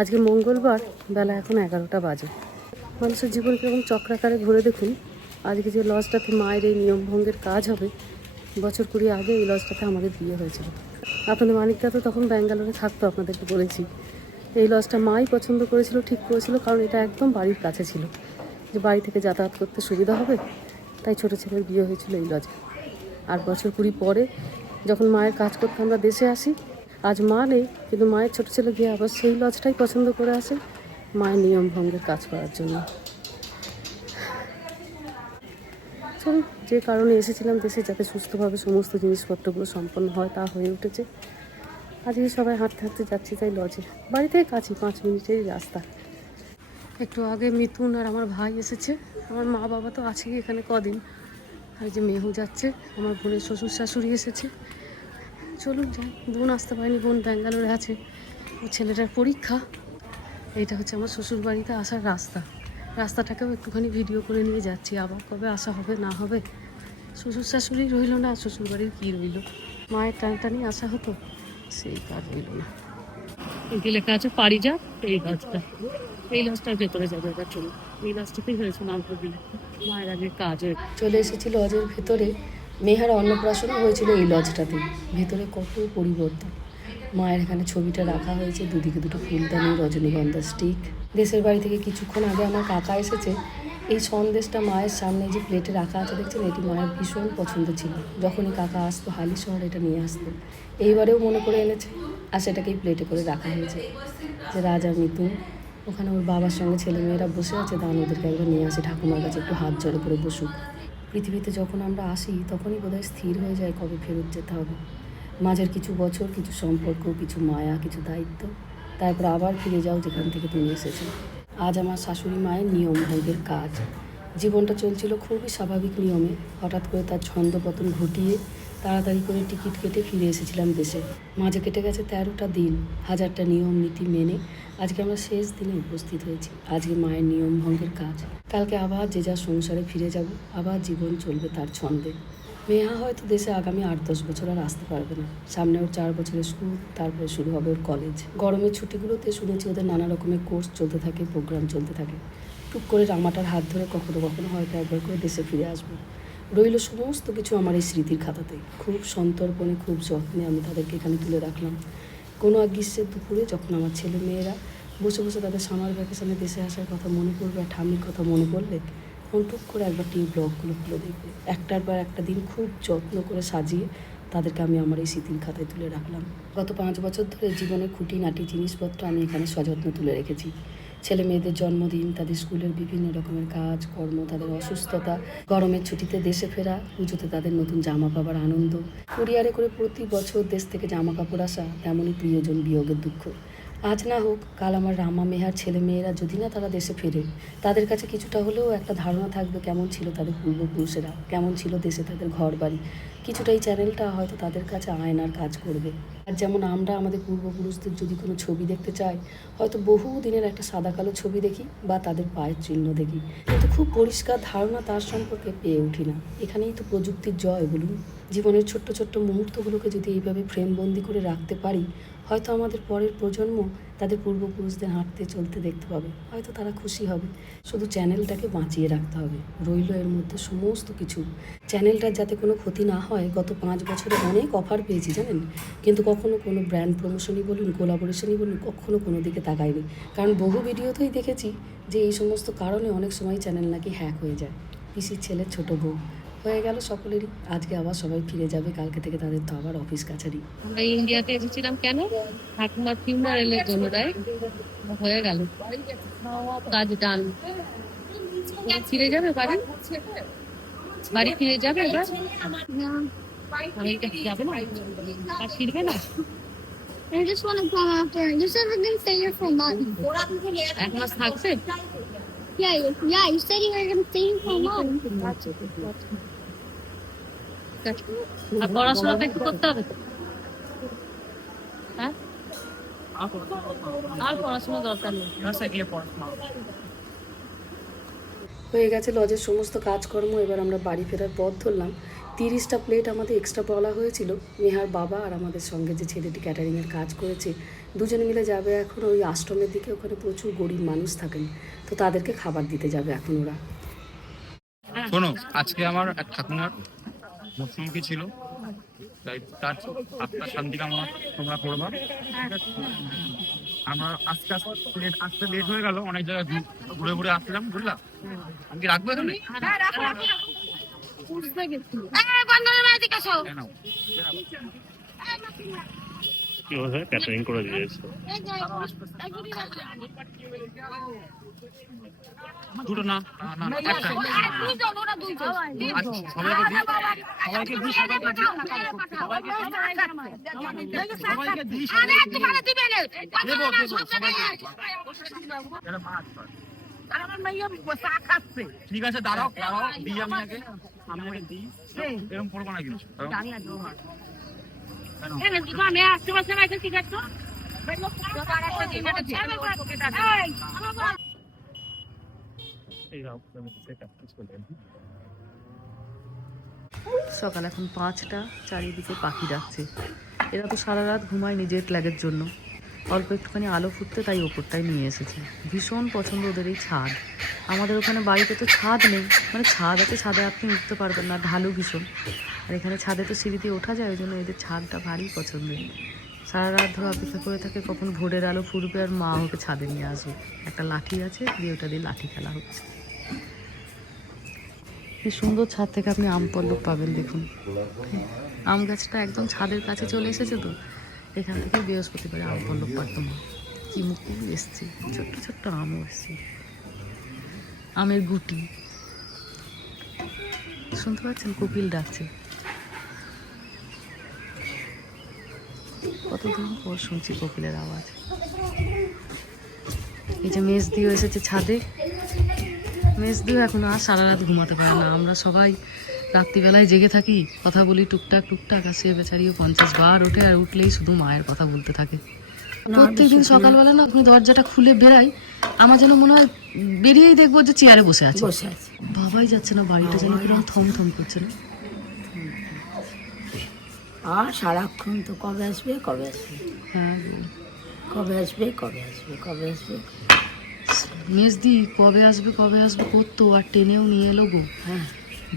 আজকে মঙ্গলবার, বেলা এখন 11টা বাজে। মানুষের জীবন কীরকম চক্রাকারে ঘুরে দেখুন। আজকে যে লজটাতে মায়ের এই নিয়মভঙ্গের কাজ হবে, বছর 20 আগে এই লজটাতে আমাদের বিয়ে হয়েছিল। আপনাদের মানিকদা তো তখন ব্যাঙ্গালোরে থাকতো, আপনাদেরকে বলেছি। এই লজটা মাই পছন্দ করেছিল, ঠিক করেছিল, কারণ এটা একদম বাড়ির কাছে ছিল, যে বাড়ি থেকে যাতায়াত করতে সুবিধা হবে। তাই ছোটো ছেলের বিয়ে হয়েছিল এই লজে। আর বছর 20 পরে যখন মায়ের কাজ করতে আমরা দেশে আসি, আজ মা নেই, কিন্তু মায়ের ছোটো ছেলে গিয়ে আবার সেই লজটাই পছন্দ করে আসে মায়ের নিয়ম ভঙ্গের কাজ করার জন্য। চলুন, যে কারণে এসেছিলাম দেশে, যাতে সুস্থভাবে সমস্ত জিনিসপত্রগুলো সম্পন্ন হয়, তা হয়ে উঠেছে। আজকে সবাই হাঁটতে হাঁটতে যাচ্ছি তাই লজে। বাড়ি থেকে কাছে 5 মিনিটেরই রাস্তা। একটু আগে মিথুন আর আমার ভাই এসেছে। আমার মা বাবা তো আছেই এখানে কদিন। আর যে মেহু যাচ্ছে, আমার বোনের শ্বশুর শাশুড়ি এসেছে। চলুন যাই। বোন আসতে পারেনি, বোন ব্যাঙ্গালোরে আছে, ও ছেলেটার পরীক্ষা। এইটা হচ্ছে আমার শ্বশুর বাড়িতে আসার রাস্তা। রাস্তাটাকেও একটুখানি ভিডিও করে নিয়ে যাচ্ছি। আবার কবে আসা হবে না হবে, শ্বশুর শাশুড়ি রইল না, শ্বশুর বাড়ির কী রইল। মায়ের টানটানি আসা হতো, সেই কাজ রইল না। এটি লেখা আছে পারিজাত, এই গাছটা, এই লজটার ভেতরে যাবে এবার। চলুন, এই লজটাতেই হয়েছে মায়ের আগের কাজ চলে এসেছি লজের ভেতরে। মেহার অন্নপ্রাশনও হয়েছিল এই লজটাতে। ভেতরে কত পরিবর্তন। মায়ের এখানে ছবিটা রাখা হয়েছে, দুদিকে দুটো ফুলদানি, রজনীগন্ধা স্টিক। দেশের বাড়ি থেকে কিছুক্ষণ আগে আমার কাকা এসেছে। এই সন্দেশটা মায়ের সামনে যে প্লেটে রাখা আছে দেখছেন, এটি মায়ের ভীষণ পছন্দ ছিল। যখনই কাকা আসতো হালি শহর এটা নিয়ে আসতো। এইবারেও মনে করে এনেছে, আর সেটাকেই প্লেটে করে রাখা হয়েছে। যে রাজা মিতুন ওখানে ওর বাবার সঙ্গে ছেলেমেয়েরা বসে আছে, দান ওদেরকে একবার নিয়ে আসি, ঠাকুমার কাছে একটু হাত জড়ো করে বসুক। পৃথিবীতে যখন আমরা আসি তখনই বোধহয় স্থির হয়ে যায় কবে ফেরত যেতে হবে। মাঝের কিছু বছর, কিছু সম্পর্ক, কিছু মায়া, কিছু দায়িত্ব, তারপর আবার ফিরে যাও যেখান থেকে তুমি এসেছো। আজ আমার শাশুড়ি মায়ের নিয়ম ভঙ্গের কাজ। জীবনটা চলছিল খুবই স্বাভাবিক নিয়মে। হঠাৎ করে তার ছন্দপতন ঘটিয়ে তাড়াতাড়ি করে টিকিট কেটে ফিরে এসেছিলাম দেশে। মাঝে কেটে গেছে 13টা দিন, 1000টা নিয়ম নীতি মেনে। আজকে আমরা শেষ দিনে উপস্থিত হয়েছি। আজকে মায়ের নিয়ম ভঙ্গের কাজ। কালকে আবার যে যার সংসারে ফিরে যাব, আবার জীবন চলবে তার ছন্দে। মেহা হয়তো দেশে আগামী 8-10 বছর আর আসতে পারবে না। সামনে ওর 4 বছরের স্কুল, তারপরে শুরু হবে ওর কলেজ। গরমের ছুটিগুলোতে শুনেছি ওদের নানা রকমের কোর্স চলতে থাকে, প্রোগ্রাম চলতে থাকে। টুক করে রামাটার হাত ধরে কখনো কখনো হয়তো একবার করে দেশে ফিরে আসবো। রইল সমস্ত কিছু আমার এই স্মৃতির খাতাতে। খুব সন্তর্পণে, খুব যত্নে আমি তাদেরকে এখানে তুলে রাখলাম। কোনো এক গ্রীষ্মের দুপুরে যখন আমার ছেলে মেয়েরা বসে বসে তাদের সামার ভ্যাকেশনে দেশে আসার কথা মনে পড়বে, আর ঠাম্মির কথা মনে পড়লে তখন টুক করে একবার টিভি ব্লগগুলো খুলে দেখবে। একটার পর একটা দিন খুব যত্ন করে সাজিয়ে তাদেরকে আমি আমার এই স্মৃতির খাতায় তুলে রাখলাম। গত 5 বছর ধরে জীবনের খুঁটিনাটি জিনিসপত্র আমি এখানে সযত্নে তুলে রেখেছি। ছেলে মেয়েদের জন্মদিন, তাদের স্কুলের বিভিন্ন রকমের কাজ কর্ম, তাদের অসুস্থতা, গরমের ছুটিতে দেশে ফেরা, পুজোতে তাদের নতুন জামা পাবার আনন্দ, কুরিয়ারে করে প্রতি বছর দেশ থেকে জামা কাপড় আসা, তেমনই প্রিয়জন বিয়োগের দুঃখ। আজ না হোক কাল আমার রামা মেহার ছেলে মেয়েরা যদি না তারা দেশে ফেরে, তাদের কাছে কিছুটা হলেও একটা ধারণা থাকবে কেমন ছিল তাদের পূর্বপুরুষেরা, কেমন ছিল দেশে তাদের ঘর বাড়ি। কিছুটা এই চ্যানেলটা হয়তো তাদের কাছে আয়নার কাজ করবে। আর যেমন আমরা আমাদের পূর্বপুরুষদের যদি কোনো ছবি দেখতে চাই, হয়তো বহু দিনের একটা সাদা কালো ছবি দেখি বা তাদের পায়ের চিহ্ন দেখি, কিন্তু খুব পরিষ্কার ধারণা তার সম্পর্কে পেয়ে উঠি না। এখানেই তো প্রযুক্তির জয় বলুন। জীবনের ছোট্ট ছোট্ট মুহূর্তগুলোকে যদি এইভাবে ফ্রেমবন্দি করে রাখতে পারি, হয়তো আমাদের পরের প্রজন্ম তাদের পূর্বপুরুষদের হাঁটতে চলতে দেখতে পাবে, হয়তো তারা খুশি হবে। শুধু চ্যানেলটাকে বাঁচিয়ে রাখতে হবে। রইল এর মধ্যে সমস্ত কিছু। চ্যানেলটার যাতে কোনো ক্ষতি না হয়। গত 5 বছরে অনেক অফার পেয়েছি জানেন, কিন্তু কখনো কোনো ব্র্যান্ড প্রমোশনই বলুন, কোলাবোরেশনই বলুন, কখনো কোনো দিকে তাকাইনি। কারণ বহু ভিডিওতেই দেখেছি যে এই সমস্ত কারণে অনেক সময় চ্যানেল নাকি হ্যাক হয়ে যায়। পিসির ছেলের ছোট বউ হয়ে গেল সকলেরই। আজকে আবার সবাই ফিরে যাবে, কালকে থেকে তাদের তো আবার অফিস কাছারি। আমরা ইন্ডিয়াতে এসেছিলাম কেন? ঠাকুমার ফিউনারেলের জন্য, তাই হয়ে গেল, কাজ ডান। ফিরে যাবে বাড়ি, বাড়ি ফিরে যাবে এবার? যাবে না, আর ফিরবে না। I just want to come after. You said we're going to stay here for a month. 1 মাস থাকবে? Yeah, you said you were going to stay here for a month. আর পড়াশোনাটা একটু করতে হবে, হ্যাঁ? আর পড়াশোনা দরকার নেই। হয়ে গেছে লজের সমস্ত কাজকর্ম। এবার আমরা বাড়ি ফেরার পথ ধরলাম। 30টা প্লেট আমাদের এক্সট্রা বলা হয়েছিল। নেহার বাবা আর আমাদের সঙ্গে যে ছেলেটি ক্যাটারিংয়ের কাজ করেছে দুজনে মিলে যাবে এখন ওই আশ্রমের দিকে। ওখানে প্রচুর গরিব মানুষ থাকেন, তো তাদেরকে খাবার দিতে যাবে এখন ওরা। শোনো, আজকে আমার এক ঠাকুমার মুখোমুখি ছিল, তাই তার আপনার শান্তি কামনা তোমরা করবা। আমরা আসতে লেট হয়ে গেল, অনেক জায়গায় ঘুরে ঘুরে আসলাম, বুঝলাম। আমি কি রাখবো এখানে? কিভাবে ক্যাটারিং করে দিয়েছে? দুটো না, না, না, একটা। আচ্ছা, সবাইকে দিই, সবাইকে দিই, দেবো, সবাইকে। এটা মাছ পায়। ঠিক আছে, দাঁড়াও দিই, আমি আগে দিই। এরকম করবো না কিন্তু। সকাল এখন 5টা, চারিদিকে পাখি ডাকছে। এরা তো সারা রাত ঘুমায় নিজের ফ্ল্যাগের জন্য। অল্প একটুখানি আলো ফুটতে তাই ওপরটায় নিয়ে এসেছে। ভীষণ পছন্দ ওদের এই ছাদ। আমাদের ওখানে বাড়িতে তো ছাদ নেই, মানে ছাদ আছে, ছাদে আপনি উঠতে পারবেন না, ঢালু ভীষণ। আর এখানে ছাদে তো সিঁড়ি দিয়ে ওঠা যায়, ওই জন্য এদের ছাদটা ভারী পছন্দের। সারা রাত ধরে অপেক্ষা করে থাকে কখন ভোরের আলো ফুটবে আর মা ওকে ছাদে নিয়ে আসবে। একটা লাঠি আছে, দিয়ে ওটা দিয়ে লাঠি খেলা হচ্ছে। কি সুন্দর ছাদ থেকে আপনি আম পল্লব পাবেন, দেখুন। আম গাছটা একদম ছাদের কাছে চলে এসেছে, তো এখান থেকে বৃহস্পতিবারে আম পল্লব পারতাম। কি মুকুল এসছে, ছোট্ট ছোট্ট আমও এসছে, আমের গুটি। শুনতে পাচ্ছেন কোকিল ডাকছে। কতদিন পর শুনছি কোকিলের আওয়াজ। এই যে মেজদিও এসেছে ছাদে। মেজদিও এখন আর সারা রাত ঘুমাতে পারে না। আমরা সবাই রাত্রিবেলায় জেগে থাকি, কথা বলি টুকটাক, আর সে বেচারিও 50 বার ওঠে, আর উঠলেই শুধু মায়ের কথা বলতে থাকে। প্রত্যেকদিন সকালবেলা না আমি দরজাটা খুলে বেরাই, আমার যেন মনে হয় বেরিয়েই দেখবো যে চেয়ারে বসে আছে। বাবাই যাচ্ছে না, বাড়িটা যেন কিরকম থম করছে না। আর সারাক্ষণ তো কবে আসবে কবে আসবে, হ্যাঁ কবে আসবে কবে আসবে কবে আসবে। মেজদি কবে আসবে করতো, আর টেনেও নিয়ে এলো গো। হ্যাঁ,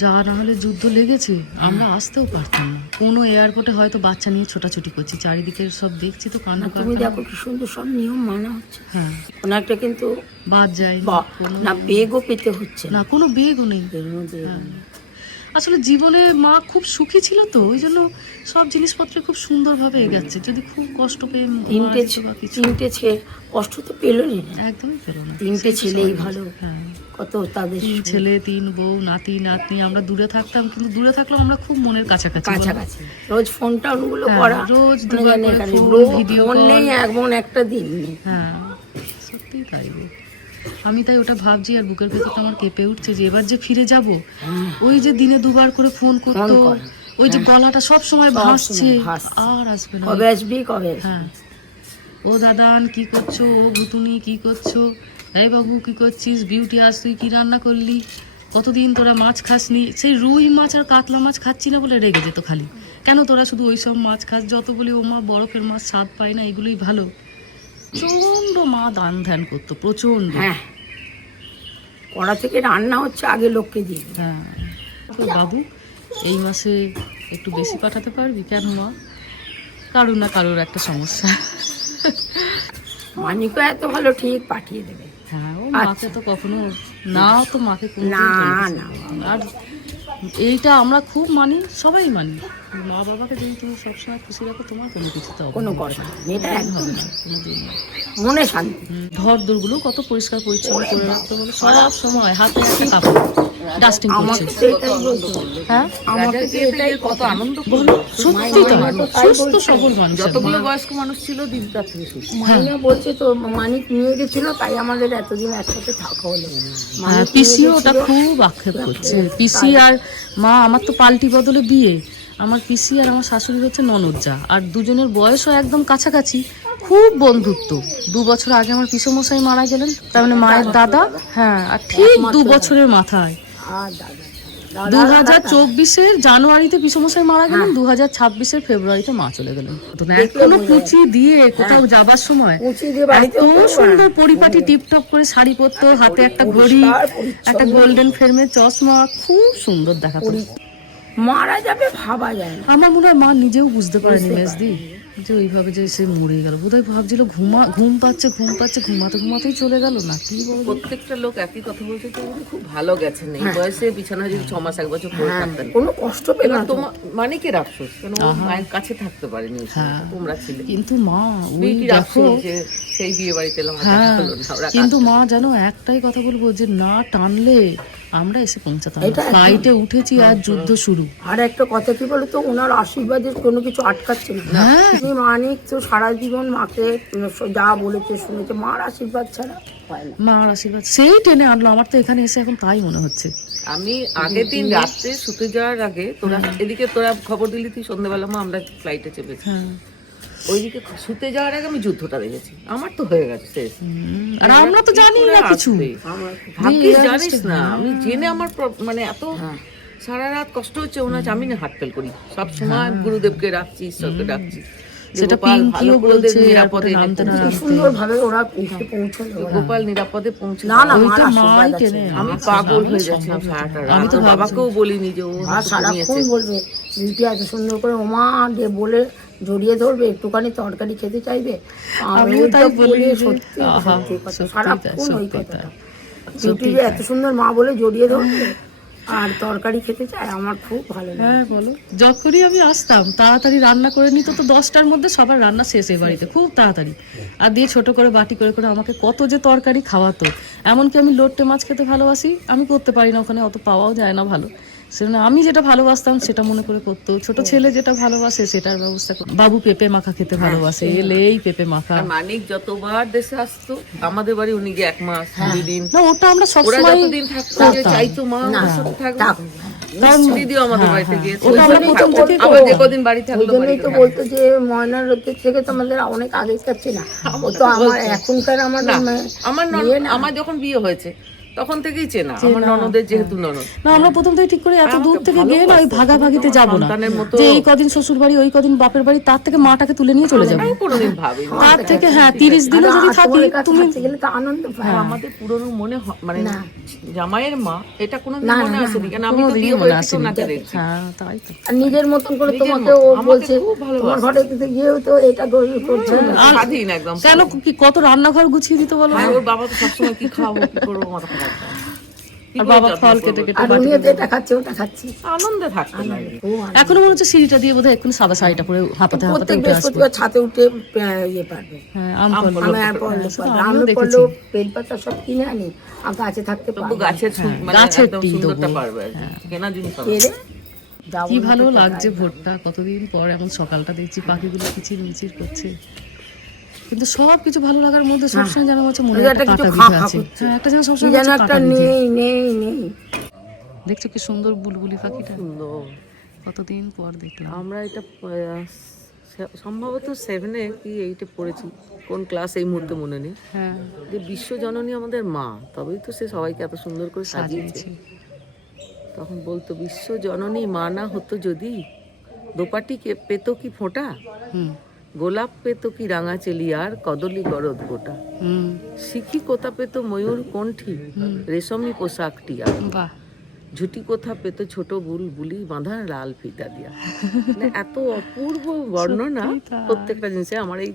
যা না হলে যুদ্ধ লেগেছে, আমরা আসতেও পারতাম না। কোনো এয়ারপোর্টে হয়তো বাচ্চা নিয়ে ছোটাছুটি করছি, চারিদিকে সব দেখছি তো কান্না। তুমি দেখো কি সুন্দর সব নিয়ম মানা হচ্ছে। হ্যাঁ, কোনো একটা কিন্তু বাদ যায় না, বেগও পেতে হচ্ছে না, কোনো বেগও নেই। এর মধ্যে আসলে জীবনে মা খুব সুখী ছিল, তো ওই জন্য সব জিনিসপত্র খুব সুন্দরভাবে এগাচ্ছে। যদি খুব কষ্ট পেয়ে তিনটে ছেলে কষ্ট তো পেলনি, একদমই পেল না। 3টে ছেলেই ভালো। হ্যাঁ, কত তাদের 3 ছেলে 3 বউ, নাতি নাতনি। আমরা দূরে থাকতাম, কিন্তু দূরে থাকলেও আমরা খুব মনের কাছাকাছি। রোজ ফোন টাউনগুলো হ্যাঁ, করা, রোজ ভিডিও নেই এমন একটা দিন নেই। হ্যাঁ, সত্যি তাই গো। আমি তাই ওটা ভাবছি, আর বুকের ভেতরটা আমার কেঁপে উঠছে যে এবার যে ফিরে যাব। ওই যে দিনে 2বার করে ফোন করতো, ওই যে গলাটা সব সময় ভাসছে, আর আসবে না। কবে আসবি কবে? হ্যাঁ, ও দাদান কি করছো, ও ভুতুনি কি করছো, এই বাবু কি করছিস, বিউটি আজ তুই কি রান্না করলি, কতদিন তোরা মাছ খাসনি। সেই রুই মাছ আর কাতলা মাছ খাচ্ছি না বলে রেগে যেত খালি, কেন তোরা শুধু ওই সব মাছ খাস। যত বলি ও মা বরফের মাছ স্বাদ পায় না, এগুলোই ভালো। প্রচন্ড মা দান ধ্যান করতো, প্রচন্ড। হ্যাঁ, কড়া থেকে রান্না হচ্ছে আগে লোককে দিয়ে। হ্যাঁ, বাবু এই মাসে একটু বেশি পাঠাতে পারবি? কেন মা? কারোর না কারোর একটা সমস্যা। মানিকও এত ভালো, ঠিক পাঠিয়ে দেবে। হ্যাঁ, ও মাকে তো কখনো না, তো মাকে না না, আর এইটা আমরা খুব মানি, সবাই মানি। মা বাবাকে যদি তুমি সবসময় খুশি রাখো, তোমার কোনো কিছু তো কোনো কথা নেই, এটা একদম না। কোনোদিন না। মনে শান্তি। ঘর দোরগুলো কত পরিষ্কার পরিচ্ছন্ন করে রাখতে বলো, সব সময় হাতে হাতে কাপড় ডাস্টিং করছে। হ্যাঁ, আমাকে তো এটাই কত আনন্দ বলো, সত্যি তাই। সুস্থ সবল মানুষ, যতগুলো বয়স্ক মানুষ ছিল দিদি তার থেকে সুস্থ। মাইনা বলছে তো মানিক নিয়ে গেছিল, তাই আমাদের এতদিন একসাথে থাকা হলো। হ্যাঁ, পিসিও ওটা খুব আক্ষেপ করছে। পিসি আর মা, আমার তো পাল্টি বদলে বিয়ে। আমার পিসি আর আমার শাশুড়ি হচ্ছে ননদজা, আর দুজনের বয়সও একদম কাছাকাছি, খুব বন্ধুত্ব। 2 বছর আগে আমার পিসমশাই মারা গেলেন, তার মানে মায়ের দাদা। হ্যাঁ, আর ঠিক 2 বছরের মাথায় আর দাদা 2024-এর জানুয়ারিতে পিসমশাই মারা গেলেন, 2026-এর ফেব্রুয়ারিতে মা চলে গেলেন। এখনো কুচি দিয়ে কোথাও যাবার সময় কুচি দিয়ে বাড়িতে এত সুন্দর পরিপাটি টিপটপ করে শাড়ি পরতো, হাতে একটা ঘড়ি, একটা গোল্ডেন ফ্রেমের চশমা, খুব সুন্দর দেখাতো। মারা যাবে ভাবা যায় না। আমার মনে হয় মা নিজেও বুঝতে পারেনি মেজদি যে ওইভাবে যে সে মরে গেল। বোধহয় ভাবছিল ঘুম পাচ্ছে, ঘুমাতে ঘুমাতেই চলে গেল না কি বল। প্রত্যেকটা লোক একই কথা বলছে যে উনি খুব ভালো গেছেন, এই বয়সে বিছানায় যদি 6 মাস 1 বছর পড়ে থাকতেন কোনো কষ্ট পেল না। তোমার মানে কি রাখছো কেন ও মায়ের কাছে থাকতে পারেনি, তোমরা ছিলে কিন্তু মা ওই কি রাখছো যে সেই বিয়ে বাড়িতে এলাম কিন্তু মা জানো একটাই কথা বলবো, যে না টানলে আমরা এসে পৌঁছাতাম না। ফ্লাইটে উঠেছি আর যুদ্ধ শুরু। আর একটা কথা কি বলতো, ওনার আশীর্বাদে কোনো কিছু আটকাচ্ছে না। মানিক তো সারা জীবন মাকে যা বলেছে শুনেছে, মার আশীর্বাদ ছাড়া হয় না। মার আশীর্বাদ সেই টেনে আনলো। আমার তো এখানে এসে এখন তাই মনে হচ্ছে। আমি আগের দিন রাত্রে শুতে যাওয়ার আগে এদিকে তোরা খবর দিলি তুই সন্ধ্যাবেলা মা আমরা ফ্লাইটে চেপেছি, ওইদিকে শুতে যাওয়ার আগে আমি যুদ্ধটা দেখেছি। আমার তো হয়ে গেছে শেষ। আর আমরা তো জানি না কিছু। ভাগ্যিস জানিস না, আমি জেনে আমার মানে এত সারা রাত কষ্ট হচ্ছে, ওনার আমি না হার্ট ফেল করি সব সময়। গুরুদেবকে রাখছি, ঈশ্বরকে ডাকছি, সেটা পিঙ্কিও বলছে নিরাপদে সুন্দরভাবে ওরা এসে পৌঁছলো। গোপাল নিরাপদে পৌঁছে না না, ওইটা মাই টেনে। আমি পাগল হয়ে যাচ্ছিলাম সারাটা রাত। আমি তো বাবাকেও বলিনি যে ও সারাক্ষণ বলবে দিদি এত সুন্দর করে ওমা দিয়ে বলে জড়িয়ে ধরবে, একটুখানি তরকারি খেতে চাইবে। আমিও তাই বলি, সত্যি সারাক্ষণ ওই কথাটা, দিদি এত সুন্দর মা বলে জড়িয়ে ধরবে আর তরকারি খেতে চায়। আমার খুব ভালো লাগে। হ্যাঁ বলো, যখনই আমি আসতাম তাড়াতাড়ি রান্না করে নিত, তো 10টার মধ্যে সবার রান্না শেষ এই বাড়িতে, খুব তাড়াতাড়ি। আর দিয়ে ছোট করে বাটি করে করে আমাকে কত যে তরকারি খাওয়াতো। এমনকি আমি লোট্টে মাছ খেতে ভালোবাসি, আমি করতে পারি না, ওখানে অত পাওয়াও যায় না ভালো। সেজন্য আমি যেটা ভালোবাসতাম সেটা মনে করে করতো। ছোট ছেলে যেটা ভালোবাসে সেটার ব্যবস্থা করতো। বাবু পেঁপে মাখা খেতে ভালোবাসে, এলেই পেঁপে মাখা। মানিক যতবার দেশে আসতো আমাদের বাড়ি উনি গিয়ে 1 মাস 2 দিন, না ওটা আমরা ওরা সবসময় যতদিন থাকতো যে চাইতো মা আমার সাথে থাকবে। দিদিও আমাদের বাড়িতে গিয়েছে, ওটা আমরা প্রথম থেকে আবার যে কদিন বাড়ি থাকলো জন্যই তো বলতো যে ময়নার রোদের থেকে তো আমাদের অনেক আগে যাচ্ছে না। ও তো আমার এখনকার আমার আমার যখন বিয়ে হয়েছে তখন থেকেই চেনা, আমার ননদের যেহেতু ননদ। না আমরা প্রথম থেকে ঠিক করে এত দূর থেকে গিয়ে না ওই ভাগাভাগিতে যাবো না, যে এই কদিন শ্বশুর বাড়ি ওই কদিন বাপের বাড়ি, তার থেকে মাটাকে তুলে নিয়ে চলে যাবো। কোনোদিন ভাবিনি তার থেকে 30 দিনও যদি থাকি তুমি গেলে তো আনন্দ পাই। আমাদের পুরনো মনে মানে জামাইয়ের মা এটা কোনোদিন মনে আসেনি, কারণ আমি তো বিয়ে হয়েছি ওনাকে দেখছি। হ্যাঁ তাই তো। আর নিজের মতন করে তোমাকে ও বলছে তোমার ঘরে গিয়েও তো এটা করছে না। স্বাধীন একদম। কেন কি কত রান্নাঘর গুছিয়ে দিতে বলো। ওর বাবা তো সবসময় কি খাবো কি করবো মাথা খারাপ। আর বাবা ফল কেটে কেটে আর উনিও তো এটা খাচ্ছে ওটা খাচ্ছে, আনন্দে থাকতে লাগে। এখনো মনে হচ্ছে সিঁড়িটা দিয়ে বোধহয় এক্ষুনি সাদা শাড়িটা পরে হাঁপাতে হাঁপাতে প্রত্যেক উঠে আসবে। বৃহস্পতিবার ছাদে উঠে ইয়ে পারবে। হ্যাঁ আম ফল আমি পড়লো বেলপাতা সব কিনে আনি আর গাছে থাকতে পারবো। গাছের মানে গাছের একদম টি সুন্দরটা দেবো। পারবে আর কি। কেনা জিনিস পাবে। পেরে যাবো কি ভালো লাগছে ভোরটা, কতদিন পর এমন সকালটা দেখছি, পাখিগুলো কিচির মিচির করছে। কিন্তু সব কিছু ভালো লাগার মধ্যে সবসময় যেন হচ্ছে মনে একটা কাঁটা বিঁধে আছে। হ্যাঁ একটা যেন সবসময় যেন একটা নেই। দেখছো কি সুন্দর বুলবুলি পাখিটা, কতদিন পর দেখলাম। আমরা এটা সম্ভবত 7-এ কি 8-এ পড়েছি, কোন ক্লাস এই মুহূর্তে মনে নেই। হ্যাঁ যে বিশ্বজননী আমাদের মা, তবেই তো সে সবাইকে এত সুন্দর করে সাজিয়েছে। তখন বলতো বিশ্বজননী মা না হতো যদি, দোপাটি পেতো কি ফোঁটা, গোলাপ পেতো কি রাঙা চেলিয়ার, কদলি গরদ গোটা, শিখি কোথা পেতো ময়ূর কণ্ঠী, রেশমি পোশাক টিয়া, বাহ ঝুটি কোথা পেতো ছোট বুলবুলি বাঁধা লাল ফিতা দিয়া। মানে এত অপূর্ব বর্ণনা প্রত্যেকটা জিনিসে। আমার এই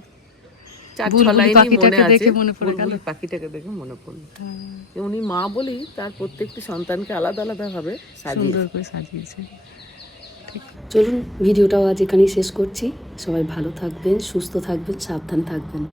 4-6 লাইনই মনে আছে, বুলবুলি পাখিটাকে দেখে মনে পড়লো। উনি মা বলেই তার প্রত্যেকটি সন্তানকে আলাদা আলাদা ভাবে সাজিয়েছে। চলুন ভিডিওটাও আজ এখানেই শেষ করছি। সবাই ভালো থাকবেন, সুস্থ থাকবেন, সাবধান থাকবেন।